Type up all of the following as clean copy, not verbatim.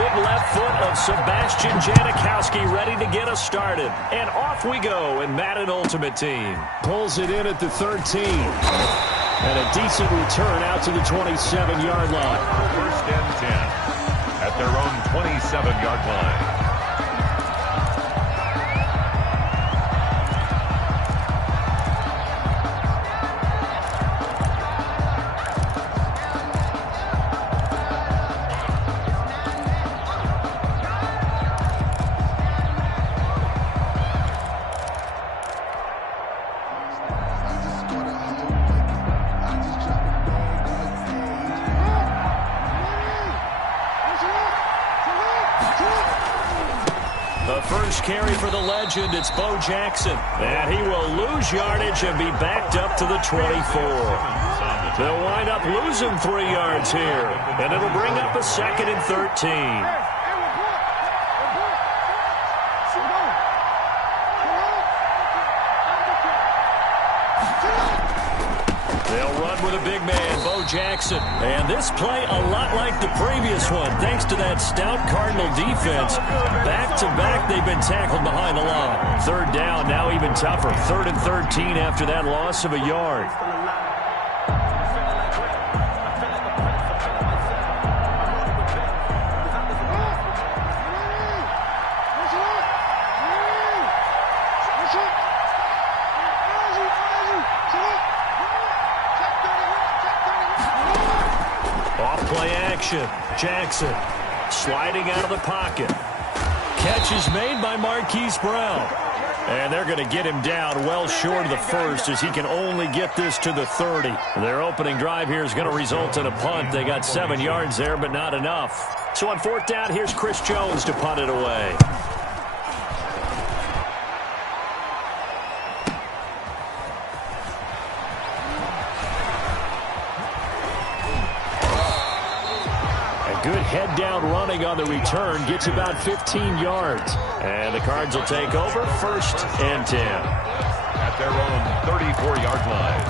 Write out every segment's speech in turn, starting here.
big left foot of Sebastian Janikowski ready to get us started. And off we go in Madden Ultimate Team. Pulls it in at the 13. And a decent return out to the 27-yard line. First and 10 at their own 27-yard line. Carry for the legend, it's Bo Jackson. And he will lose yardage and be backed up to the 24. They'll wind up losing 3 yards here. And it'll bring up a 2nd and 13. They'll run with a big man, Bo Jackson. And this play a lot like the previous one, thanks to that stout Cardinal defense. Back-to-back, they've been tackled behind the line. 3rd down, now even tougher. 3rd and 13 after that loss of a yard. Jackson sliding out of the pocket. Catch is made by Marquise Brown. And they're going to get him down well short of the first as he can only get this to the 30. Their opening drive here is going to result in a punt. They got 7 yards there, but not enough. So on 4th down, here's Chris Jones to punt it away. Good head down running on the return. Gets about 15 yards. And the Cards will take over 1st and 10. At their own 34-yard line.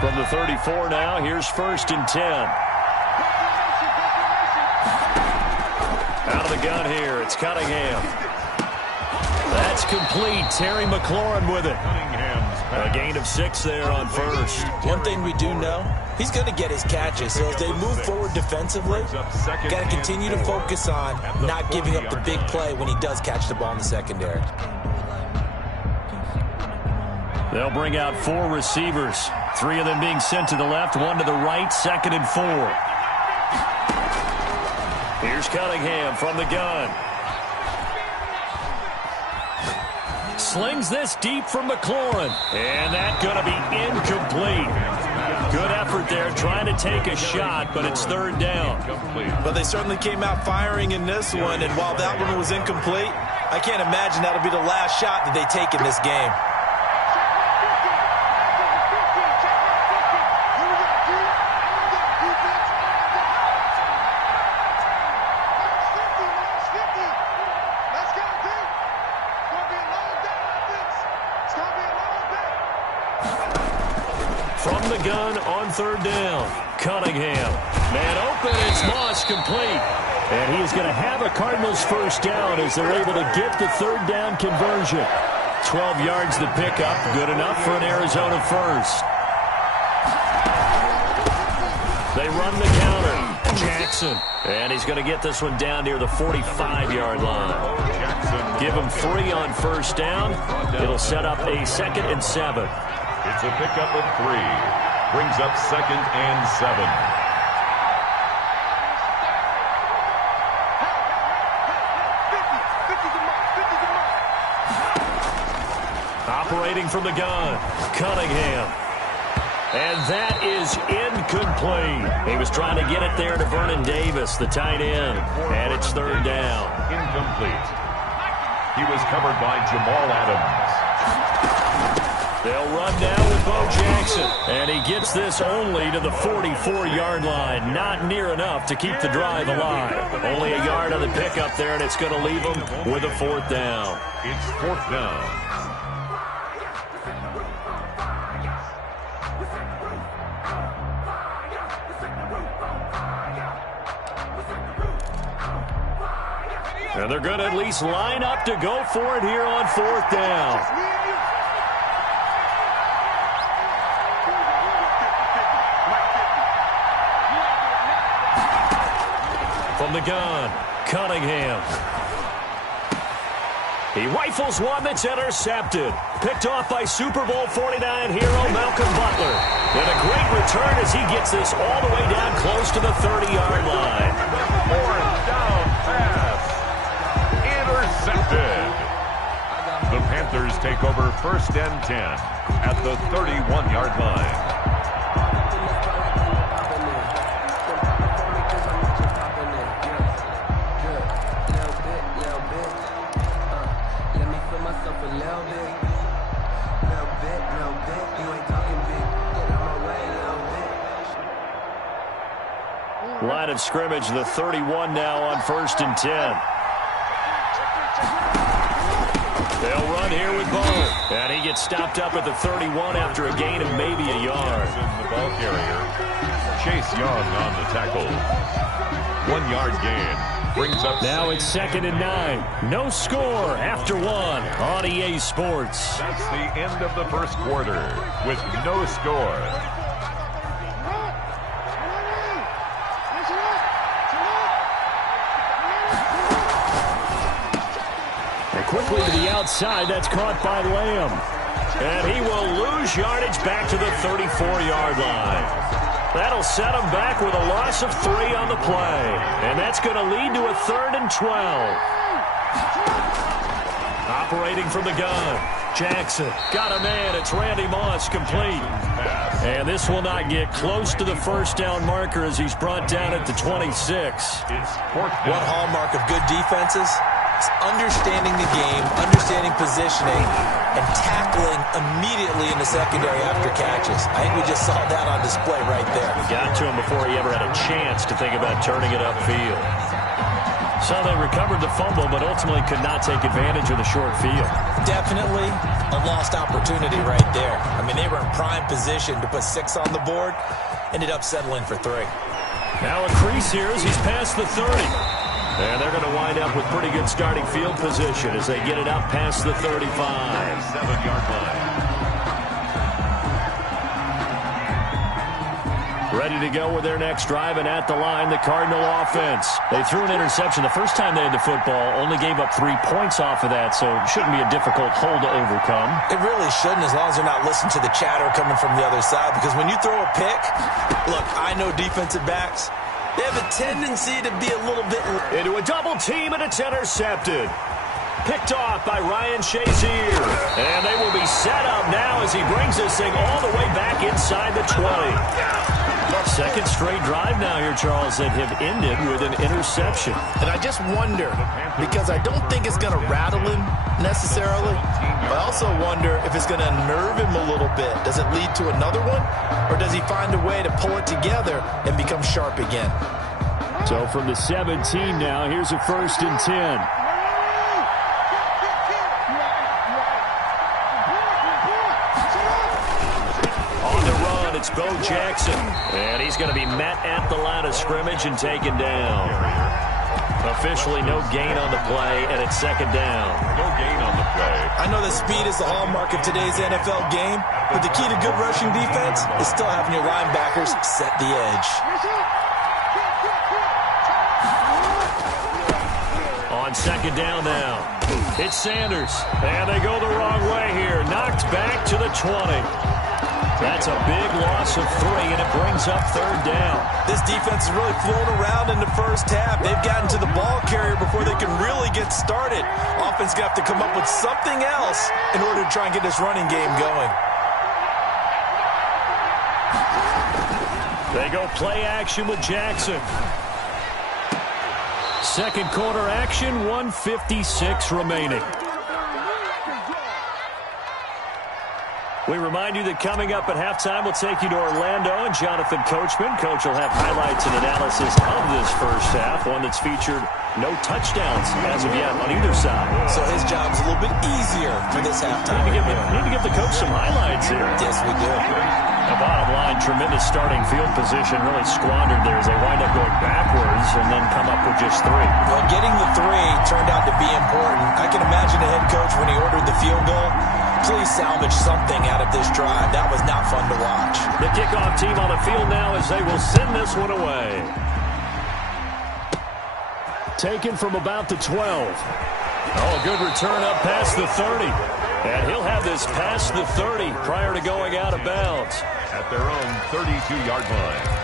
From the 34 now, here's 1st and 10. Out of the gun here, it's Cunningham. That's complete. Terry McLaurin with it. A gain of 6 there on 1st. One thing we do know, he's going to get his catches. So as they move forward defensively, got to continue to focus on not giving up the big play when he does catch the ball in the secondary. They'll bring out 4 receivers. 3 of them being sent to the left, 1 to the right, 2nd and 4. Here's Cunningham from the gun. Slings this deep from McLaurin. And that's going to be incomplete. Good effort there trying to take a shot, but it's 3rd down. But they certainly came out firing in this one, and while that one was incomplete, I can't imagine that'll be the last shot that they take in this game. From the gun on 3rd down. Cunningham. Man open. It's Moss complete. And he's going to have a Cardinals 1st down as they're able to get the 3rd down conversion. 12 yards to pick up. Good enough for an Arizona 1st. They run the counter. Jackson. And he's going to get this one down near the 45-yard line. Give him 3 on 1st down. It'll set up a 2nd and 7. It's a pickup of 3. Brings up 2nd and 7. Operating from the gun, Cunningham. And that is incomplete. He was trying to get it there to Vernon Davis, the tight end. And it's 3rd down. Incomplete. He was covered by Jamal Adams. They'll run now with Bo Jackson. And he gets this only to the 44-yard line. Not near enough to keep the drive alive. Only a yard on the pickup there, and it's going to leave them with a 4th down. It's 4th down. And they're going to at least line up to go for it here on 4th down. From the gun, Cunningham. He rifles one that's intercepted. Picked off by Super Bowl 49 hero Malcolm Butler. And a great return as he gets this all the way down close to the 30-yard line. 4th down pass. Intercepted. The Panthers take over 1st and 10 at the 31-yard line. Line of scrimmage, the 31 now on 1st and 10. They'll run here with Bo. And he gets stopped up at the 31 after a gain of maybe a yard. The ball carrier, Chase Young on the tackle. 1-yard gain. Brings up now it's 2nd and 9. No score after 1 on EA Sports. That's the end of the 1st quarter with no score. Quickly to the outside. That's caught by Lamb. And he will lose yardage back to the 34-yard line. That'll set him back with a loss of 3 on the play. And that's going to lead to a 3rd and 12. Operating from the gun. Jackson got a man. It's Randy Moss complete. And this will not get close to the 1st down marker as he's brought down at the 26. One hallmark of good defenses is understanding the game, understanding positioning, and tackling immediately in the secondary after catches. I think we just saw that on display right there. Got to him before he ever had a chance to think about turning it upfield. So they recovered the fumble, but ultimately could not take advantage of the short field. Definitely a lost opportunity right there. I mean, they were in prime position to put 6 on the board, ended up settling for 3. Now a crease here as he's past the 30. And they're going to wind up with pretty good starting field position as they get it out past the 35. 7-yard line. Ready to go with their next drive, and at the line, the Cardinal offense. They threw an interception the first time they had the football, only gave up 3 points off of that, so it shouldn't be a difficult hole to overcome. It really shouldn't, as long as they're not listening to the chatter coming from the other side, because when you throw a pick, look, I know defensive backs, they have a tendency to be a little bit... Into a double team, and it's intercepted. Picked off by Ryan Shazier. And they will be set up now as he brings this thing all the way back inside the 20. Second straight drive now here, Charles, that have ended with an interception. And I just wonder, because I don't think it's going to rattle him necessarily, but I also wonder if it's going to unnerve him a little bit. Does it lead to another one, or does he find a way to pull it together and become sharp again? So from the 17 now, here's a 1st and 10. It's Bo Jackson, and he's going to be met at the line of scrimmage and taken down. Officially no gain on the play, and it's 2nd down. No gain on the play. I know that speed is the hallmark of today's NFL game, but the key to good rushing defense is still having your linebackers set the edge. On 2nd down now, it's Sanders, and they go the wrong way here. Knocked back to the 20. That's a big loss of 3, and it brings up 3rd down. This defense is really flown around in the first half. They've gotten to the ball carrier before they can really get started. Offense going to have to come up with something else in order to try and get this running game going. They go play action with Jackson. Second quarter action, 1:56 remaining. We remind you that coming up at halftime, we'll take you to Orlando and Jonathan Coachman. Coach will have highlights and analysis of this first half, one that's featured no touchdowns as of yet on either side. So his job's a little bit easier for this halftime. Need to give the coach some highlights here. Yes, we do. The bottom line, tremendous starting field position, really squandered there as they wind up going backwards and then come up with just 3. Well, getting the 3 turned out to be important. I can imagine the head coach when he ordered the field goal. Please salvage something out of this drive. That was not fun to watch. The kickoff team on the field now as they will send this one away. Taken from about the 12. Oh, a good return up past the 30. And he'll have this past the 30 prior to going out of bounds. At their own 32-yard line.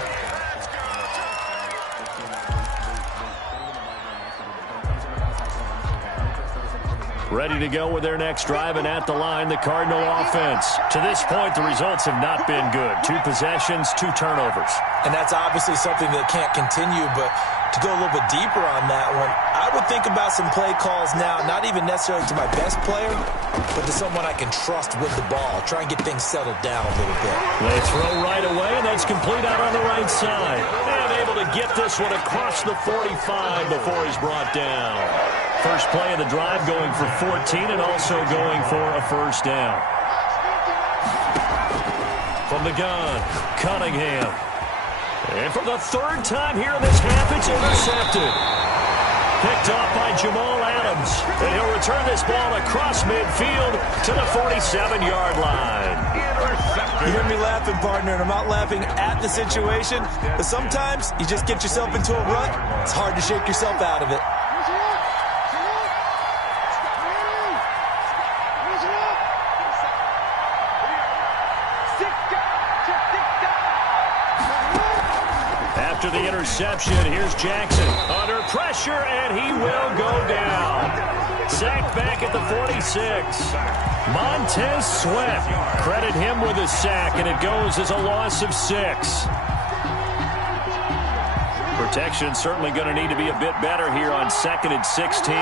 Ready to go with their next drive, and at the line, the Cardinal offense. To this point, the results have not been good. 2 possessions, 2 turnovers. And that's obviously something that can't continue, but to go a little bit deeper on that one, I would think about some play calls now, not even necessarily to my best player, but to someone I can trust with the ball. Try and get things settled down a little bit. They throw right away, and that's complete out on the right side. And able to get this one across the 45 before he's brought down. First play of the drive going for 14 and also going for a first down. From the gun, Cunningham. And for the 3rd time here in this half, it's intercepted. Picked off by Jamal Adams. And he'll return this ball across midfield to the 47-yard line. You hear me laughing, partner, and I'm not laughing at the situation. But sometimes you just get yourself into a rut. It's hard to shake yourself out of it. After the interception, here's Jackson under pressure, and he will go down. Sacked back at the 46. Montez Sweat, credit him with a sack, and it goes as a loss of 6. Protection certainly going to need to be a bit better here on 2nd and 16.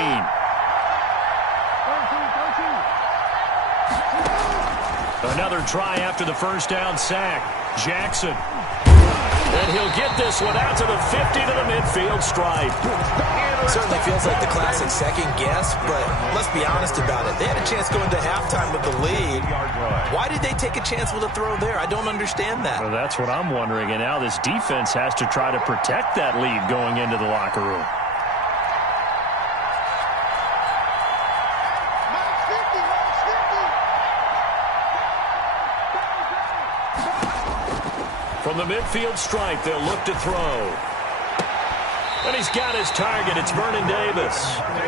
Another try after the first down sack. Jackson. And he'll get this one out to the 50 to the midfield stripe. Certainly feels like the classic second guess, but let's be honest about it. They had a chance going to halftime with the lead. Why did they take a chance with a throw there? I don't understand that. Well, that's what I'm wondering. And now this defense has to try to protect that lead going into the locker room. From the midfield stripe, they'll look to throw. And he's got his target. It's Vernon Davis.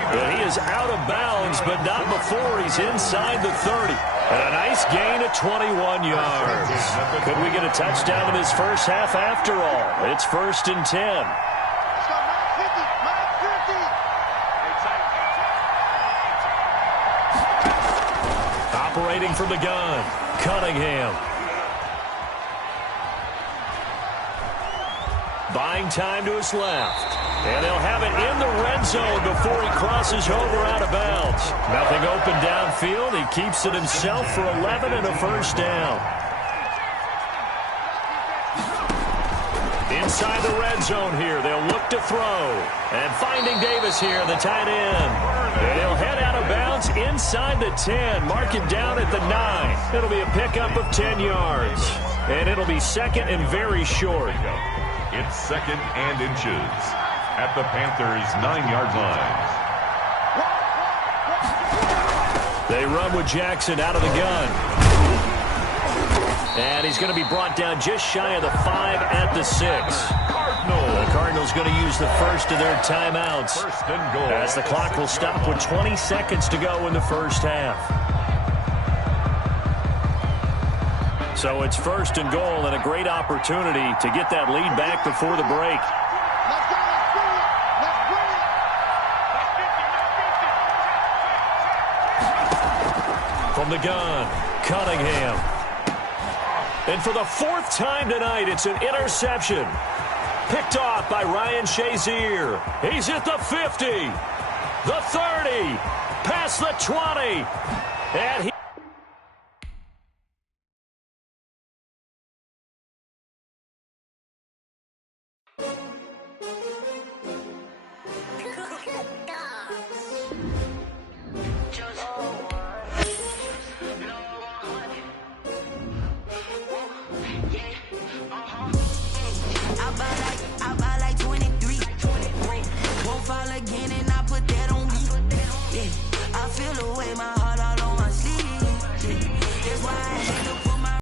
But he is out of bounds, but not before he's inside the 30. And a nice gain of 21 yards. Could we get a touchdown in this first half after all? It's 1st and 10. Operating from the gun, Cunningham. Buying time to his left. And they'll have it in the red zone before he crosses over out of bounds. Nothing open downfield. He keeps it himself for 11 and a first down. Inside the red zone here, they'll look to throw. And finding Davis here, the tight end. And he'll head out of bounds inside the 10. Mark him down at the 9. It'll be a pickup of 10 yards. And it'll be 2nd and very short. It's 2nd and inches at the Panthers' 9-yard line. They run with Jackson out of the gun. And he's going to be brought down just shy of the 5 at the 6. The Cardinals going to use the first of their timeouts. First and goal. As the clock will stop with 20 seconds to go in the first half. So it's 1st and goal and a great opportunity to get that lead back before the break. From the gun, Cunningham. And for the 4th time tonight, it's an interception. Picked off by Ryan Shazier. He's at the 50, the 30, past the 20, and he